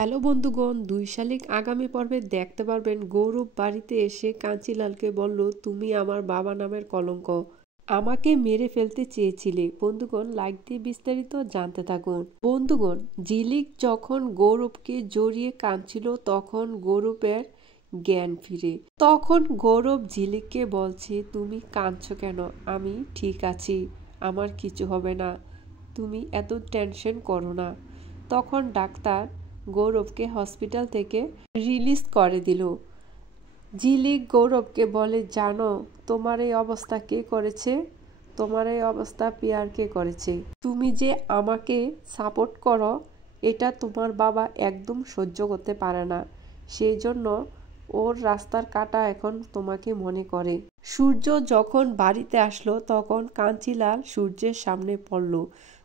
Hello বন্ধুগণ, ২ শালিক আগামী পর্বে দেখতে পারবেন গৌরব বাড়িতে এসে কাঞ্চিলালকে বলল, তুমি আমার বাবা নামের কলঙ্ক, আমাকে মেরে ফেলতে চেয়েছিলে। বন্ধুগণ, লাইক দিয়ে বিস্তারিত জানতে থাকুন। বন্ধুগণ, ঝিলিক যখন গৌরবকে জড়িয়ে কাঁদছিল তখন গৌরবের জ্ঞান ফিরে। তখন গৌরব ঝিলিককে বলছে, তুমি কাঁদছো কেন? আমি ঠিক আছি, আমার কিছু হবে না, তুমি এত টেনশন করো না। তখন ডাক্তার গৌরবকে হসপিটাল থেকে রিলিজ করে দিল। ঝিলিক গৌরবকে বলে, জানো তোমার এই অবস্থা কে করেছে? তোমার এই অবস্থা পিয়ারকে করেছে। তুমি যে আমাকে সাপোর্ট করো এটা তোমার বাবা একদম সহ্য করতে পারে না, সেই জন্য ওর রাস্তার কাটা এখন তোমাকে মনে করে। সূর্য যখন বাড়িতে আসলো তখন কাঞ্চিলাল সূর্যের সামনে পড়ল।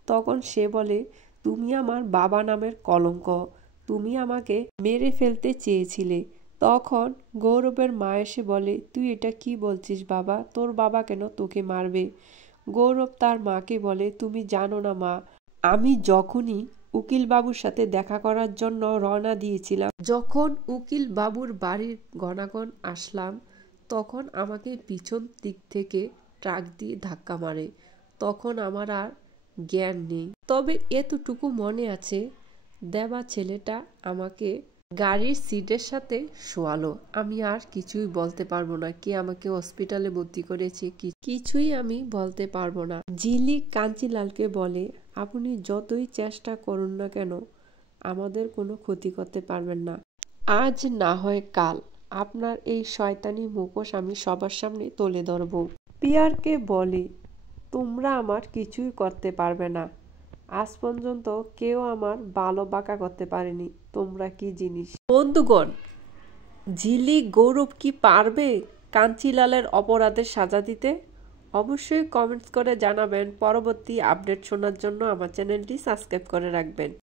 তখন সে বলে, তুমি আমার বাবা নামের কলঙ্ক, তুমি আমাকে মেরে ফেলতে চেয়েছিলে। তখন গৌরবের মা এসে বলে, তুই এটা কি বলছিস বাবা? তোর বাবা কেন তোকে মারবে? গৌরব তার মাকে বলে, তুমি জানো না মা, আমি যখনই উকিল বাবুর সাথে দেখা করার জন্য রওনা দিয়েছিলাম, যখন উকিল বাবুর বাড়ির ঘনাগন আসলাম তখন আমাকে পিছন দিক থেকে ট্রাক দিয়ে ধাক্কা মারে। তখন আমার আর জ্ঞান নেই, তবে এতটুকু মনে আছে দেবা ছেলেটা আমাকে গাড়ির সিটের সাথে শোয়ালো। আমি আর কিছুই বলতে পারবো না, কে আমাকে হসপিটালে ভর্তি করেছে কিছুই আমি বলতে পারবো না। ঝিলিক কাঞ্চিলালকে বলে, আপনি যতই চেষ্টা করুন না কেন আমাদের কোনো ক্ষতি করতে পারবেন না। আজ না হয় কাল আপনার এই শয়তানি মুখোশ আমি সবার সামনে তুলে ধরব। পিয়ারকে বলে, তোমরা আমার কিছুই করতে পারবে না, আজ পর্যন্ত কেউ আমার ভালো বাঁকা করতে পারেনি, তোমরা কি জিনিস? বন্ধুগণ, ঝিলিক গৌরব কি পারবে কাঞ্চিলালের অপরাধের সাজা দিতে? অবশ্যই কমেন্টস করে জানাবেন। পরবর্তী আপডেট শোনার জন্য আমার চ্যানেলটি সাবস্ক্রাইব করে রাখবেন।